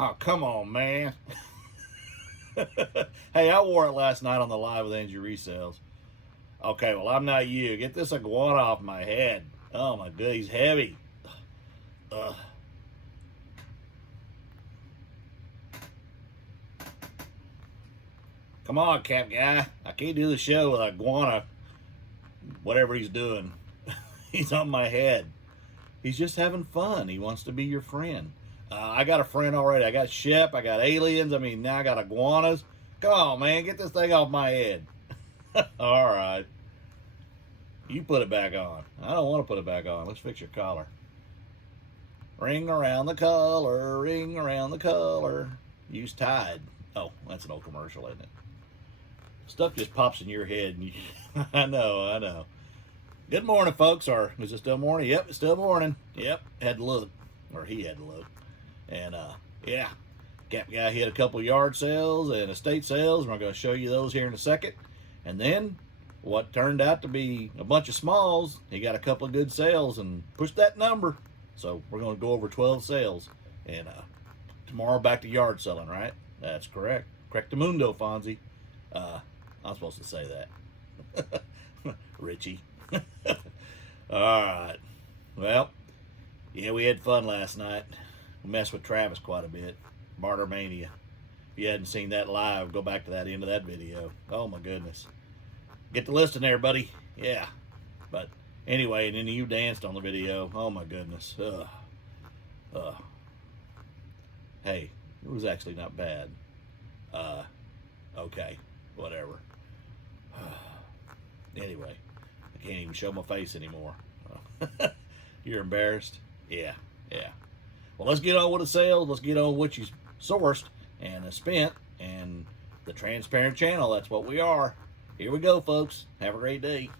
Oh, come on, man. Hey, I wore it last night on the live with Angie Resales. Okay, well, I'm not you. Get this iguana off my head. Oh, my God, he's heavy. Ugh. Come on, Cap Guy. I can't do the show with iguana, whatever he's doing. He's on my head. He's just having fun. He wants to be your friend. I got a friend already. I got Shep. I got aliens. I mean, now I got iguanas. Come on, man. Get this thing off my head. All right. You put it back on. I don't want to put it back on. Let's fix your collar. Ring around the collar. Ring around the collar. Use Tide. Oh, that's an old commercial, isn't it? Stuff just pops in your head. And you, I know. Good morning, folks. Or is it still morning? Yep, it's still morning. Yep, had to look. Or he had to look. And, yeah, Cap Guy hit a couple yard sales and estate sales. We're going to show you those here in a second. And then what turned out to be a bunch of smalls, he got a couple of good sales and pushed that number. So we're going to go over 12 sales. And tomorrow back to yard selling, right? That's correct. Correctamundo, Fonzie. I'm supposed to say that. Richie. All right. Well, yeah, we had fun last night. We messed with Travis quite a bit. Barter Mania. If you hadn't seen that live, go back to that end of that video. Oh my goodness. Get the listing there, buddy. Yeah. But anyway, and then you danced on the video. Oh my goodness. Hey, it was actually not bad. Okay. Whatever. Anyway, I can't even show my face anymore. You're embarrassed? Yeah. Well, let's get on with the sales. Let's get on what you sourced and spent and the transparent channel. That's what we are. Here we go, folks. Have a great day.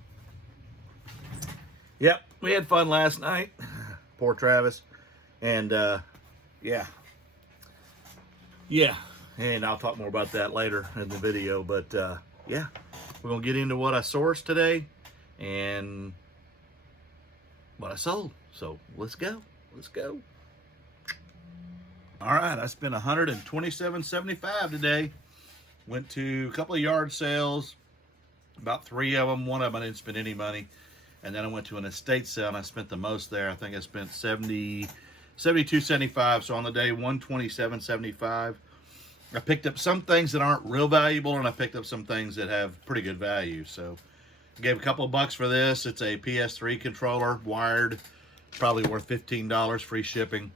Yep, we had fun last night. Poor Travis. And, yeah. And I'll talk more about that later in the video. But, yeah, we're going to get into what I sourced today and what I sold. So let's go. All right, I spent $127.75 today. Went to a couple of yard sales, about 3 of them. One of them I didn't spend any money. And then I went to an estate sale and I spent the most there. I think I spent $72.75. So on the day, $127.75. I picked up some things that aren't real valuable, and I picked up some things that have pretty good value. So I gave a couple of bucks for this. It's a PS3 controller, wired, probably worth $15, free shipping.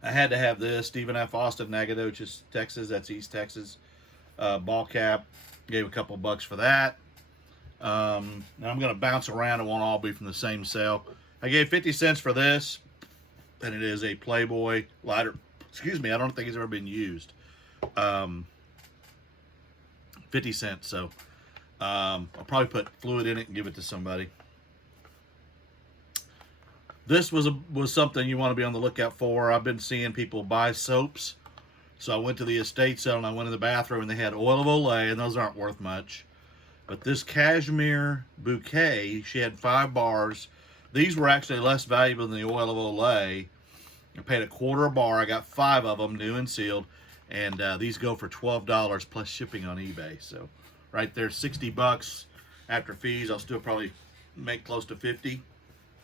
I had to have this, Stephen F. Austin, Nacogdoches, Texas. That's East Texas. Ball cap. Gave a couple of bucks for that. Now I'm going to bounce around. It won't all be from the same sale. I gave 50 cents for this, and it is a Playboy lighter. Excuse me, I don't think it's ever been used. 50 cents. So I'll probably put fluid in it and give it to somebody. This was something you want to be on the lookout for. I've been seeing people buy soaps. So I went to the estate sale and I went in the bathroom and they had oil of Olay, and those aren't worth much. But this cashmere bouquet, she had 5 bars. These were actually less valuable than the oil of Olay. I paid $1/4 a bar. I got 5 of them, new and sealed. And these go for $12 plus shipping on eBay. So right there, 60 bucks after fees. I'll still probably make close to 50.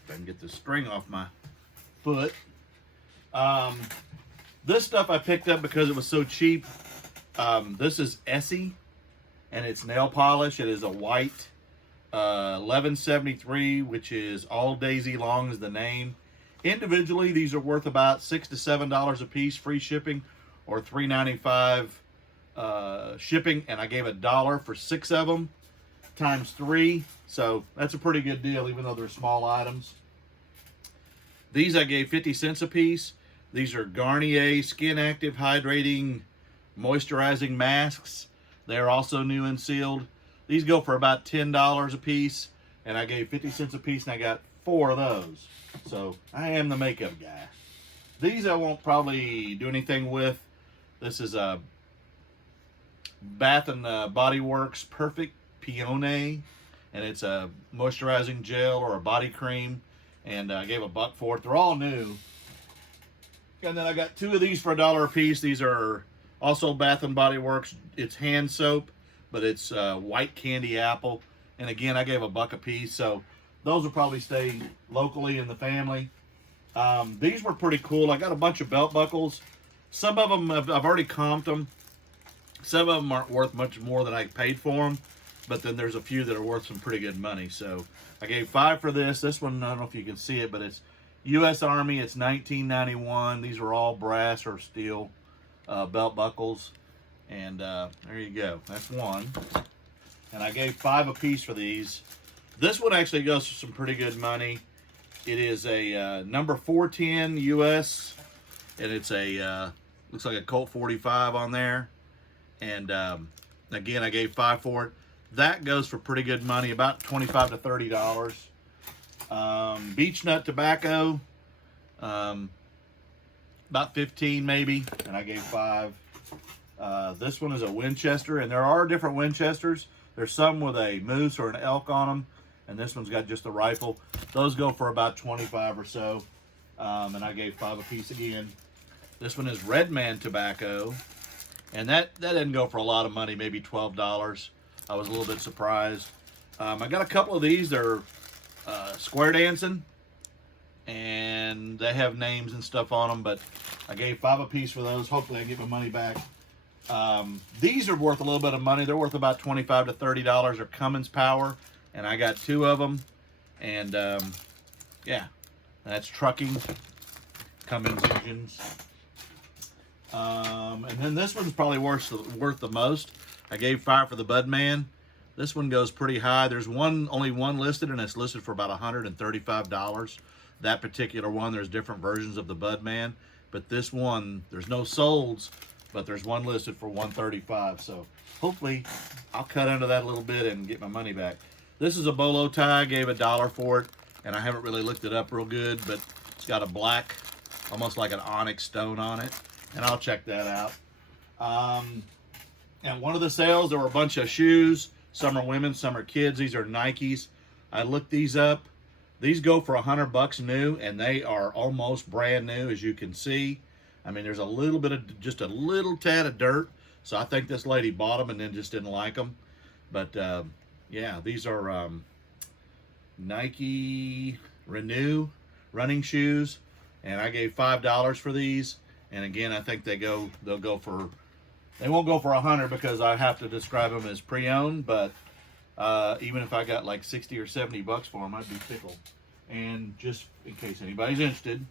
If I can get the string off my foot. This stuff I picked up because it was so cheap. This is Essie, and it's nail polish. It is a white 1173, which is all daisy long is the name. Individually, these are worth about $6 to $7 a piece, free shipping, or $3.95 shipping. And I gave $1 for 6 of them, times 3. So that's a pretty good deal, even though they're small items. These I gave 50 cents a piece. These are Garnier Skin Active Hydrating Moisturizing Masks. They're also new and sealed. These go for about $10 a piece, and I gave 50 cents a piece, and I got 4 of those. So I am the makeup guy. These I won't probably do anything with. This is a Bath and Body Works Perfect Peony, and it's a moisturizing gel or a body cream, and I gave $1 for it. They're all new. And then I got 2 of these for $1 a piece. These are also Bath and Body Works. It's hand soap, but it's white candy apple. And again, I gave $1 a piece, so those will probably stay locally in the family. These were pretty cool. I got a bunch of belt buckles. Some of them I've already comped them. Some of them aren't worth much more than I paid for them, but then there's a few that are worth some pretty good money. So I gave $5 for this. This one, I don't know if you can see it, but it's U.S. Army. It's $19.91. These are all brass or steel belt buckles. And there you go. That's one. And I gave $5 a piece for these. This one actually goes for some pretty good money. It is a number 410 U.S. And it's a, looks like a Colt 45 on there. And again, I gave $5 for it. That goes for pretty good money, about $25 to $30. Beech nut tobacco, about $15 maybe, and I gave $5. This one is a Winchester, and there are different Winchesters. There's some with a moose or an elk on them, and this one's got just a rifle. Those go for about $25 or so, and I gave $5 a piece again. This one is Resmed tobacco, and that didn't go for a lot of money, maybe $12. I was a little bit surprised. I got a couple of these. They're square dancing, and they have names and stuff on them, but I gave $5 a piece for those. Hopefully I can get my money back. These are worth a little bit of money. They're worth about $25 to $30. They're Cummins Power, and I got 2 of them. And yeah, that's trucking, Cummins engines. And then this one's probably worth the most. I gave $5 for the Budman. This one goes pretty high. There's only one listed, and it's listed for about $135. That particular one, there's different versions of the Budman, but this one, there's no solds, but there's one listed for $135. So hopefully I'll cut into that a little bit and get my money back. This is a bolo tie. I gave $1 for it, and I haven't really looked it up real good, but it's got a black, almost like an onyx stone on it, and I'll check that out. And one of the sales, there were a bunch of shoes. Some are women, some are kids. These are Nikes. I looked these up. These go for $100 new, and they are almost brand new, as you can see. I mean, there's a little bit of, just a little tad of dirt. So I think this lady bought them and then just didn't like them. But yeah, these are Nike Renew running shoes, and I gave $5 for these. And again, I think they'll go for, they won't go for 100 because I have to describe them as pre-owned, but even if I got like 60 or 70 bucks for them, I'd be tickled. And just in case anybody's interested,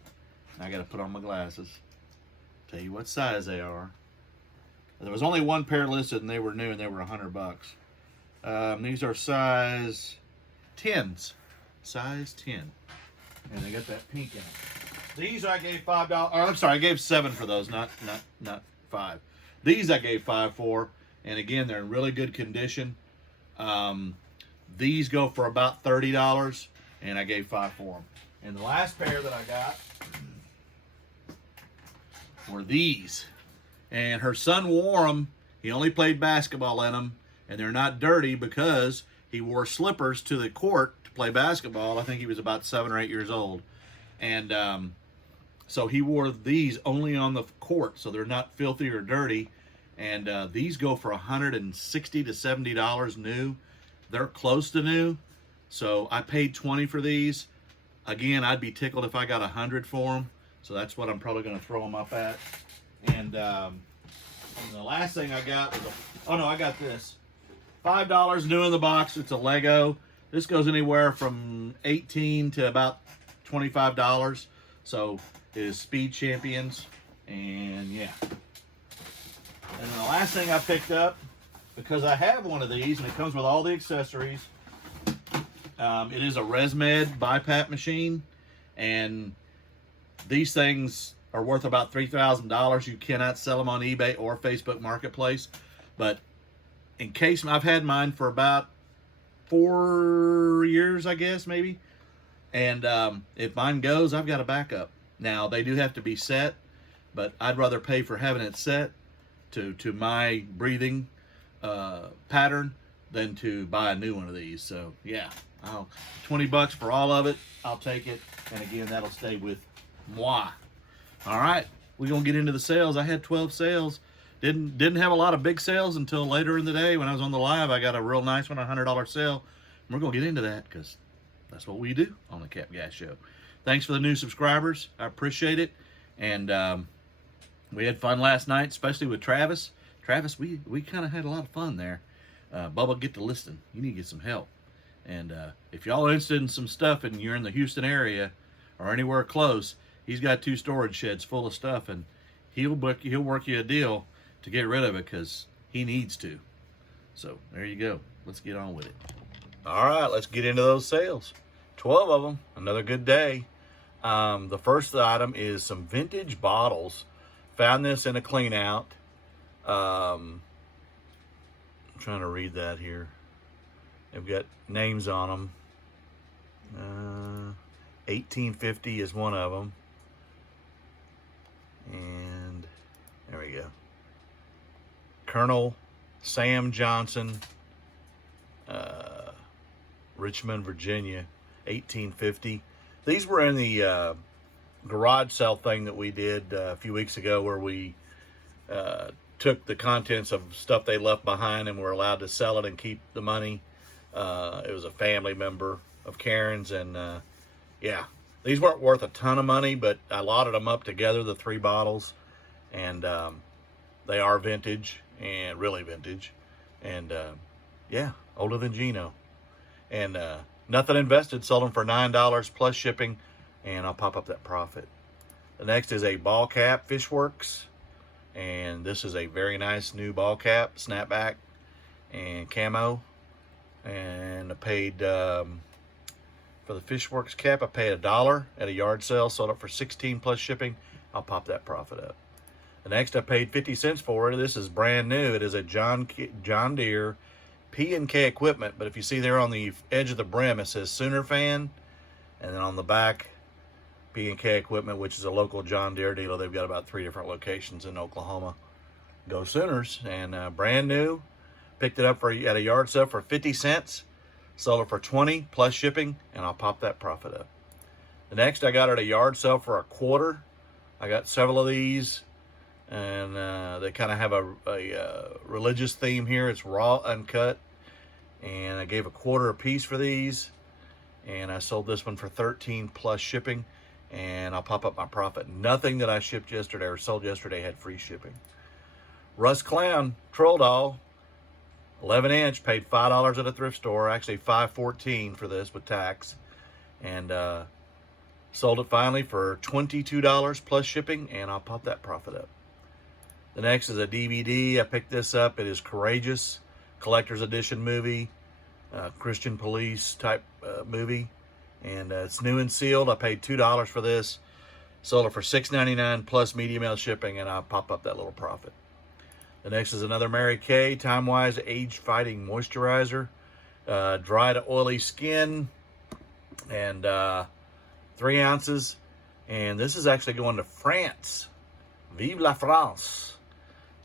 I got to put on my glasses. Tell you what size they are. There was only one pair listed, and they were new, and they were 100 bucks. These are size 10s, size 10, and they got that pink in them. These I gave $5. Oh, I'm sorry, I gave 7 for those, not 5. These I gave 5 for, and again, they're in really good condition. These go for about $30, and I gave 5 for them. And the last pair that I got were these. And her son wore them. He only played basketball in them, and they're not dirty because he wore slippers to the court to play basketball. I think he was about 7 or 8 years old. And so he wore these only on the court, so they're not filthy or dirty. And these go for $160 to $70 new. They're close to new, so I paid $20 for these. Again, I'd be tickled if I got $100 for them, so that's what I'm probably going to throw them up at. And the last thing I got was I got this. $5 new in the box. It's a Lego. This goes anywhere from $18 to about $25. So it is Speed Champions, and yeah. And then the last thing I picked up, because I have one of these, and it comes with all the accessories. It is a Resmed Bipap machine, and these things are worth about $3,000. You cannot sell them on eBay or Facebook Marketplace, but in case, I've had mine for about 4 years, I guess, maybe. And if mine goes, I've got a backup. Now, they do have to be set, but I'd rather pay for having it set to my breathing pattern than to buy a new one of these. So yeah, 20 bucks for all of it. I'll take it. And again, that'll stay with moi. All right. we're gonna get into the sales. I had 12 sales. Didn't have a lot of big sales until later in the day when I was on the live. I got a real nice one, a $100 sale. And we're gonna get into that because that's what we do on the Cap Guy Show. Thanks for the new subscribers. I appreciate it. And we had fun last night, especially with Travis. Travis, we kind of had a lot of fun there. Bubba, get to listening. You need to get some help. And if y'all are interested in some stuff and you're in the Houston area or anywhere close, he's got 2 storage sheds full of stuff, and he'll work you a deal to get rid of it because he needs to. So there you go. Let's get on with it. All right, let's get into those sales. 12 of them. Another good day. The first item is some vintage bottles. Found this in a clean out. I'm trying to read that here. They've got names on them. 1850 is one of them. And there we go. Colonel Sam Johnson, Richmond, Virginia, 1850. These were in the garage sale thing that we did a few weeks ago, where we took the contents of stuff they left behind and were allowed to sell it and keep the money. It was a family member of Karen's, and yeah, these weren't worth a ton of money, but I lotted them up together, the 3 bottles, and they are vintage, and really vintage, and yeah, older than Gino. And nothing invested, sold them for $9 plus shipping, and I'll pop up that profit. The next is a ball cap, Fishworks, and this is a very nice new ball cap, snapback and camo. And I paid for the Fishworks cap, I paid $1 at a yard sale, sold it for $16 plus shipping. I'll pop that profit up. The next I paid 50 cents for it. This is brand new. It is a John Deere P&K equipment, but if you see there on the edge of the brim, it says Sooner Fan, and then on the back, P&K equipment, which is a local John Deere dealer. They've got about 3 different locations in Oklahoma. Go Sooners. And brand new. Picked it up at a yard sale for 50 cents. Sold it for 20 plus shipping, and I'll pop that profit up. The next I got at a yard sale for $0.25. I got several of these, and they kind of have a religious theme here. It's raw, uncut, and I gave $0.25 a piece for these, and I sold this one for 13 plus shipping, and I'll pop up my profit. Nothing that I shipped yesterday or sold yesterday had free shipping. Russ Clown Troll Doll, 11-inch, paid $5 at a thrift store. Actually $5.14 for this with tax, and sold it finally for $22 plus shipping, and I'll pop that profit up. The next is a DVD. I picked this up. It is Courageous, collector's edition movie, Christian police type movie, and it's new and sealed. I paid $2 for this, sold it for $6.99 plus media mail shipping, and I'll pop up that little profit. The next is another Mary Kay Timewise Age Fighting Moisturizer, dry to oily skin, and 3 ounces. And this is actually going to France. Vive la France.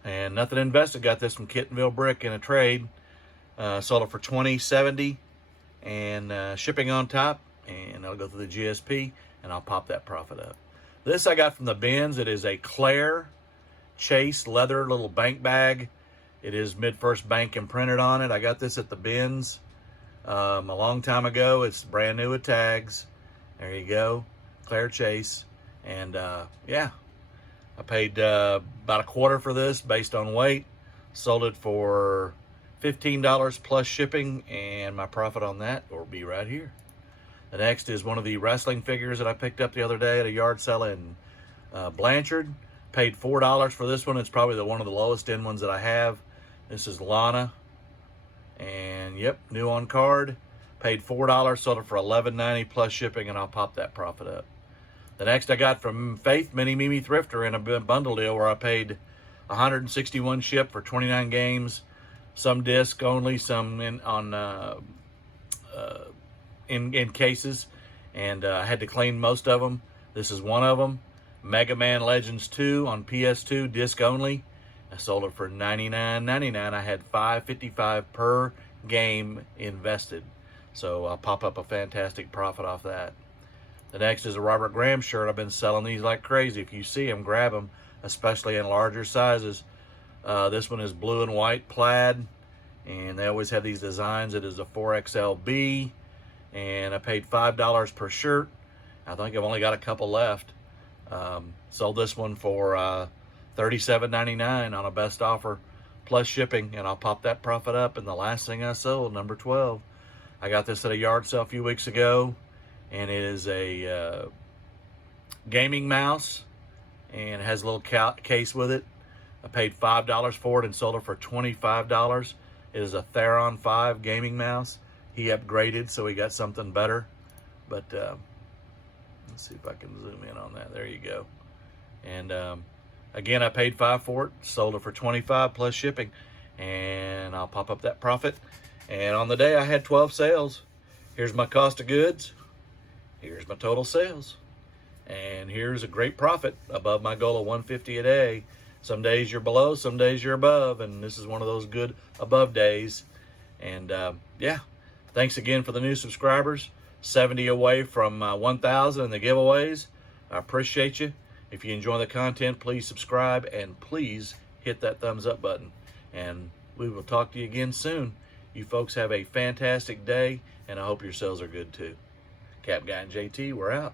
And nothing invested. Got this from Kittenville Brick in a trade. Sold it for $20.70 and shipping on top. And I'll go through the GSP and I'll pop that profit up. This I got from the bins. It is a Claire Chase leather little bank bag. It is MidFirst Bank imprinted on it. I got this at the bins a long time ago. It's brand new with tags. There you go, Claire Chase. And yeah, I paid about $0.25 for this based on weight. Sold it for $15 plus shipping, and my profit on that will be right here. The next is one of the wrestling figures that I picked up the other day at a yard sale in Blanchard. Paid $4 for this one. It's probably one of the lowest end ones that I have. This is Lana, and yep, new on card. Paid $4, sold it for $11.90 plus shipping, and I'll pop that profit up. The next I got from Faith Mini Mimi Thrifter in a bundle deal where I paid $161 ship for 29 games, some disc only, some in cases, and I had to clean most of them. This is one of them. Mega Man Legends 2 on PS2, disc only. I sold it for $99.99. I had $5.55 per game invested, so I'll pop up a fantastic profit off that. The next is a Robert Graham shirt. I've been selling these like crazy. If you see them, grab them, especially in larger sizes. This one is blue and white plaid, and they always have these designs. It is a 4XLB, and I paid $5 per shirt. I think I've only got a couple left. Sold this one for $37.99 on a best offer plus shipping, and I'll pop that profit up. And the last thing I sold, number 12, I got this at a yard sale a few weeks ago, and it is a gaming mouse, and it has a little case with it. I paid $5 for it and sold it for $25. It is a Theron 5 gaming mouse. He upgraded, so he got something better. But let's see if I can zoom in on that. There you go. And again, I paid $5 for it, sold it for $25 plus shipping, and I'll pop up that profit. And on the day, I had 12 sales. Here's my cost of goods. Here's my total sales. And here's a great profit above my goal of $150 a day. Some days you're below, some days you're above, and this is one of those good above days. And yeah, thanks again for the new subscribers. 70 away from 1,000 in the giveaways. I appreciate you. If you enjoy the content, please subscribe, and please hit that thumbs up button. And we will talk to you again soon. You folks have a fantastic day, and I hope your sales are good too. Cap Guy and JT, we're out.